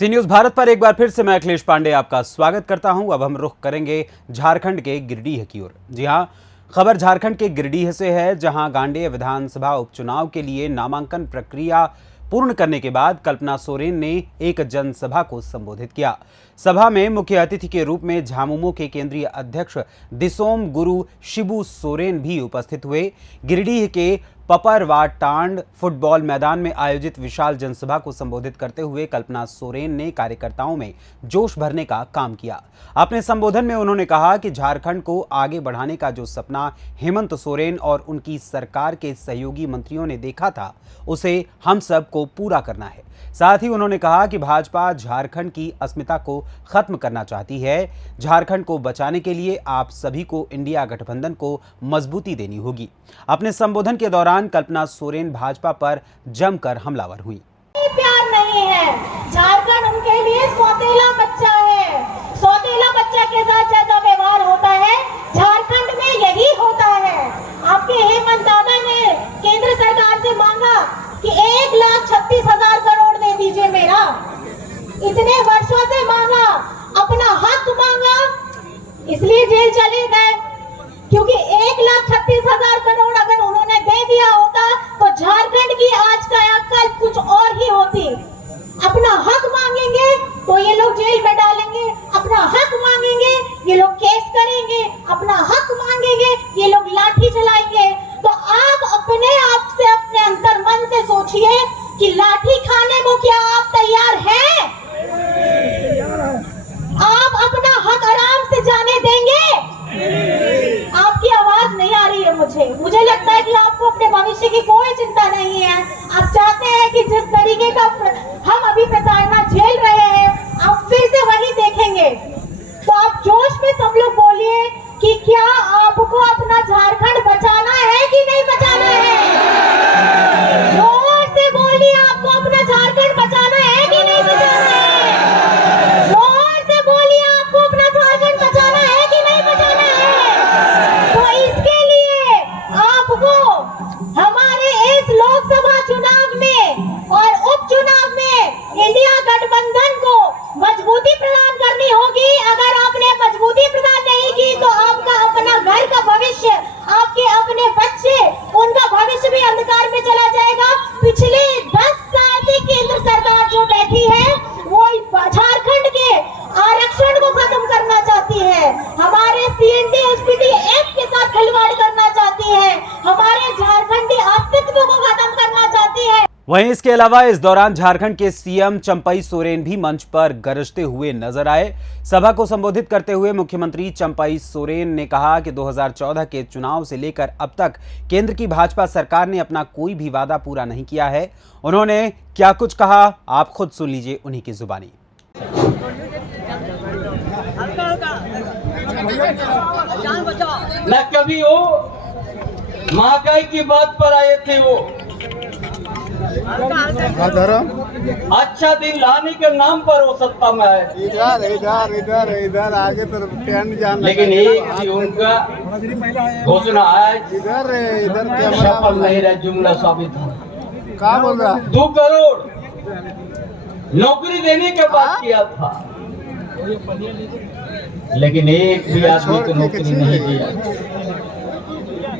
सी news Bharat पर एक बार फिर से मैं अखिलेश पांडे आपका स्वागत करता हूं। अब हम रुख करेंगे झारखंड के गिरिडीह की ओर। जी हां, खबर झारखंड के गिरिडीह से है, जहां गांडेय विधानसभा उपचुनाव के लिए नामांकन प्रक्रिया पूर्ण करने के बाद कल्पना सोरेन ने एक जनसभा को संबोधित किया। सभा में मुख्य अतिथि के रूप में झामुमो के केंद्रीय अध्यक्ष दिसोम गुरु शिबू सोरेन भी उपस्थित हुए। गिरिडीह के पपरवाटांड फुटबॉल मैदान में आयोजित विशाल जनसभा को संबोधित करते हुए कल्पना सोरेन ने कार्यकर्ताओं में जोश भरने का काम किया। अपने संबोधन में उन्होंने कहा कि झारखंड को आगे बढ़ाने का जो सपना हेमंत सोरेन और उनकी सरकार के सहयोगी मंत्रियों ने देखा था, उसे हम सब को पूरा करना है। साथ ही उन्होंने कहा कि भाजपा झारखंड की अस्मिता को खत्म करना चाहती है। झारखंड को बचाने के लिए आप सभी को इंडिया गठबंधन को मजबूती देनी होगी। अपने संबोधन के दौरान कल्पना सोरेन भाजपा पर जमकर हमलावर हुई। प्यार नहीं है, झारखंड उनके लिए सौतेला बच्चा है। सौतेला बच्चा के साथ जैसा व्यवहार होता है, झारखंड में यही होता है। आपके हेमंत दादा ने केंद्र सरकार से मांगा कि 1,36,000 करोड़ दे दीजिए मेरा। इतने वर्षों से मांगा, अपना हक मांगा, इसलिए जेल चले गए, क्योंकि 1,36,000 करोड़ अगर उन्होंने दे दिया होता तो झारखंड की आज का कल कुछ और ही होती। अपना हक मांगेंगे तो ये लोग जेल में डालेंगे, अपना हक मांगेंगे ये लोग केस करेंगे, अपना हक मांगेंगे ये लोग लाठी चलाएंगे। तो आप अपने आप से, अपने अंतर मन से सोचिए कि लाठी खाने को क्या आप तैयार हैं? आप अपना हक आराम से जाने देंगे? आपकी आवाज नहीं आ रही है। मुझे लगता है कि आपको अपने भविष्य की कोई चिंता नहीं है। आप चाहते हैं कि जिस तरीके का हम अभी प्रताड़ना झेल रहे हैं, आप फिर से वही देखेंगे। तो आप जोश में सब लोग बोलिए कि क्या आपको अपना झारखंड बचाना है कि नहीं बचाना है? जोर से बोलिए, आपको अपना झारखंड बचाना है कि नहीं बचाना है? जोर से बोलिए, आपको अपना झारखंड बचाना है कि नहीं बचाना है? तो इसके लिए आपको हमारे इस लोकसभा चुनाव में और उपचुनाव में इंडिया गठबंधन को मजबूती प्रदान करनी होगी। अगर आपने मजबूती प्रदान नहीं की तो आपका अपना घर का भविष्य, आपके अपने बच्चे, उनका भविष्य भी अंधकार में चला जाएगा। पिछले 10 साल से केंद्र सरकार जो बैठी है वो झारखंड के आरक्षण को खत्म करना चाहती है, हमारे सीएनटी एसपीटी एक्ट के साथ खिलवाड़ करना चाहती है, हमारे झारखंडी अस्तित्व को खत्म करना चाहती है। वहीं इसके अलावा इस दौरान झारखंड के सीएम चंपई सोरेन भी मंच पर गरजते हुए नजर आए। सभा को संबोधित करते हुए मुख्यमंत्री चंपई सोरेन ने कहा कि 2014 के चुनाव से लेकर अब तक केंद्र की भाजपा सरकार ने अपना कोई भी वादा पूरा नहीं किया है। उन्होंने क्या कुछ कहा, आप खुद सुन लीजिए उन्हीं की जुबानी। न कभी वो महंगाई की बात पर आए थे, वो अच्छा दिन लाने के नाम पर वो सत्ता में है। इधर इधर इधर इधर आगे तरफ ट्रेन जाना, लेकिन एक भी उनका घोषणा है इधर इधर सफल नहीं रहा, जुमला साबित है। क्या बोल रहा? 2 करोड़ नौकरी देने के बाद किया था, लेकिन एक भी आदमी को नौकरी नहीं दिया।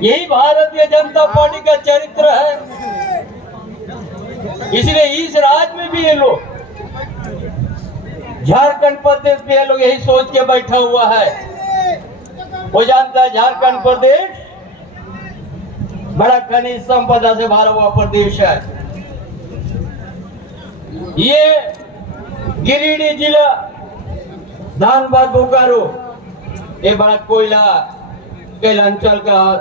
यही भारतीय जनता पार्टी का चरित्र है। इसलिए इस राज्य में भी ये लोग, झारखंड प्रदेश में ये लोग यही सोच के बैठा हुआ है। वो जानता है झारखंड प्रदेश बड़ा खनिज संपदा से भरा हुआ प्रदेश है। ये गिरिडीह जिला, धनबाद, बोकारो, ये बड़ा कोयला अंचल का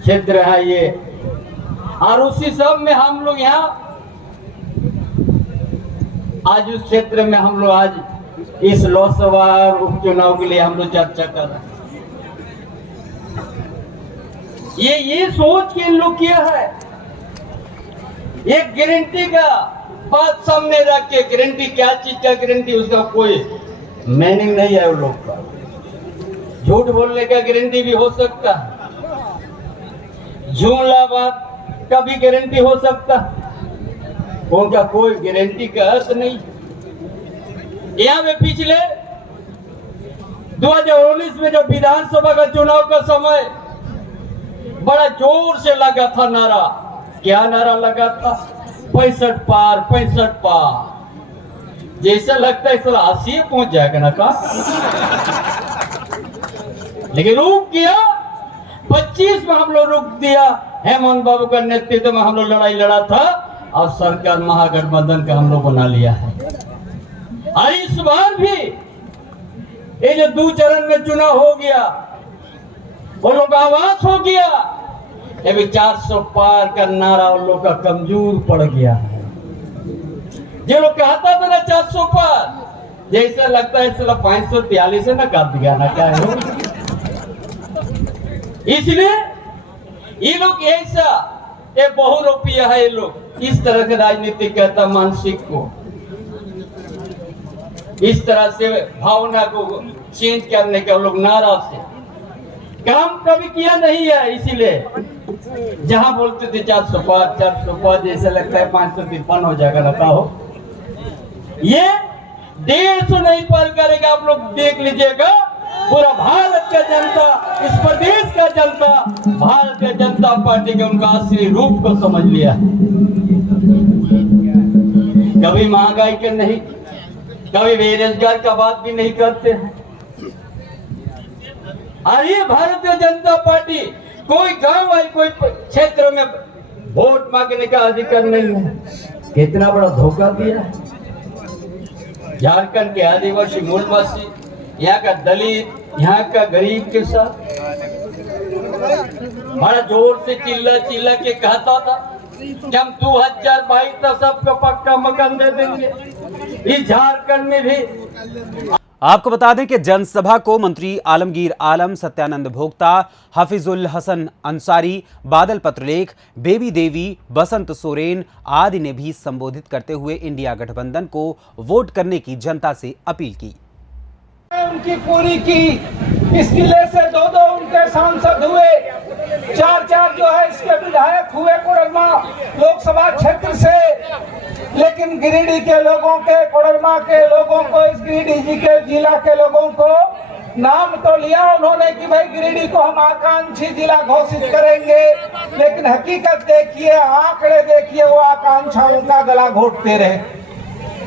क्षेत्र है ये। और उसी सब में हम लोग यहाँ आज उस क्षेत्र में हम लोग आज इस लोकसभा उपचुनाव के लिए हम लोग चर्चा कर रहे हैं। ये सोच के लोग किया है, एक गारंटी का बात सामने रख के, गारंटी क्या चीज का गारंटी, उसका कोई मीनिंग नहीं है। वो लोग का झूठ बोलने का गारंटी भी हो सकता है, जुमला बात का भी गारंटी हो सकता, उनका कोई गारंटी का अर्थ नहीं। यहाँ में पिछले 2019 में जब विधानसभा का चुनाव का समय बड़ा जोर से लगा था नारा, क्या नारा लगा था? 65 पार, 65 पार। जैसा लगता है 80 पहुंच जाएगा ना का, लेकिन रुक गया। 25 में हम लोग रुक दिया। हेमंत बाबू का नेतृत्व में हम लोग लड़ाई लड़ा था और सरकार महागठबंधन का हम लोग बना लिया है। और इस बार भी ये जो 2 चरण में चुनाव हो गया, वो लोग का आवाज हो गया, ये भी 400 पार का नारा उन लोग का कमजोर पड़ गया है। जो लोग कहता था ना 400 पार, जैसे लगता है 543 है ना, कर दिया ना क्या है। इसलिए ये लोग ऐसा ये बहुरूपिया है, ये लोग इस तरह से राजनीति कहता, मानसिक को इस तरह से भावना को चेंज करने के लोग नारा से काम कभी किया नहीं है। इसीलिए जहां बोलते थे 400 पार जैसे लगता है 553 हो जाएगा ना का हो, ये 150 नहीं पार करेगा। आप लोग देख लीजिएगा, पूरा भारत का जनता, इस प्रदेश का जनता भारतीय जनता पार्टी के उनका असली रूप को समझ लिया। कभी महंगाई के नहीं, कभी बेरोजगार का बात भी नहीं करते हैं। और ये भारतीय जनता पार्टी कोई गांव है, कोई क्षेत्र में वोट मांगने का अधिकार नहीं है। कितना बड़ा धोखा दिया है। झारखंड के आदिवासी मूलवासी, यहाँ का दलित, यहाँ का गरीब के साथ बड़ा जोर से चिल्ला के कहता था कि हम 2022 तक सबको पक्का मकान दे देंगे। इस झारखंड में भी आपको बता दें कि जनसभा को मंत्री आलमगीर आलम, सत्यानंद भोक्ता, हफीजुल हसन अंसारी, बादल पत्रलेख, बेबी देवी, बसंत सोरेन आदि ने भी संबोधित करते हुए इंडिया गठबंधन को वोट करने की जनता से अपील की। उनकी पूरी की, इसके लिए से 2 उनके सांसद हुए, 4 जो है इसके विधायक हुए कोडरमा लोकसभा क्षेत्र से। लेकिन गिरिडीह के लोगों के, कोडरमा के लोगों को, इस गिरिडीह जी के जिला के लोगों को नाम तो लिया उन्होंने कि भाई गिरिडीह को हम आकांक्षी जिला घोषित करेंगे, लेकिन हकीकत देखिए, आंकड़े देखिए, वो आकांक्षाओं का गला घोटते रहे।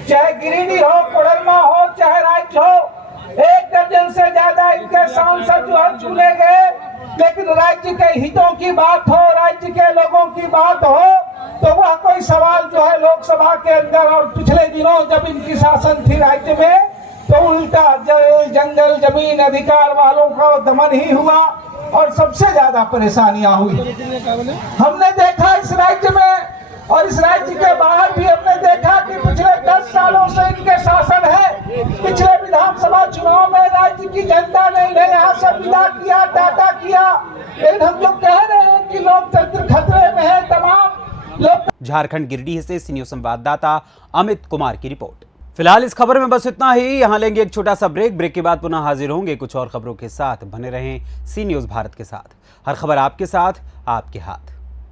चाहे गिरिडीह हो, कोडरमा हो, चाहे राज्य हो, 1 दर्जन से ज्यादा इनके सांसद जो है चुने गए। लेकिन राज्य के हितों की बात हो, राज्य के लोगों की बात हो, तो वह कोई सवाल जो है लोकसभा के अंदर। और पिछले दिनों जब इनकी शासन थी राज्य में, तो उल्टा जल, जंगल, जमीन अधिकार वालों का दमन ही हुआ और सबसे ज्यादा परेशानियां हुई हमने देखा इस राज्य में। और इस राज्य के बाहर भी हमने देखा कि पिछले 10 सालों से इनके शासन है। पिछले विधानसभा चुनाव में राज्य की जनता ने इन्हें यहाँ से विदा किया, टाटा किया। लेकिन हम लोग कह रहे हैं कि लोकतंत्र खतरे में है। तमाम लोग। झारखंड गिरिडीह से सी न्यूज संवाददाता अमित कुमार की रिपोर्ट। फिलहाल इस खबर में बस इतना ही। यहाँ लेंगे एक छोटा सा ब्रेक। ब्रेक के बाद पुनः हाजिर होंगे कुछ और खबरों के साथ। बने रहें सी न्यूज भारत के साथ। हर खबर आपके साथ, आपके हाथ।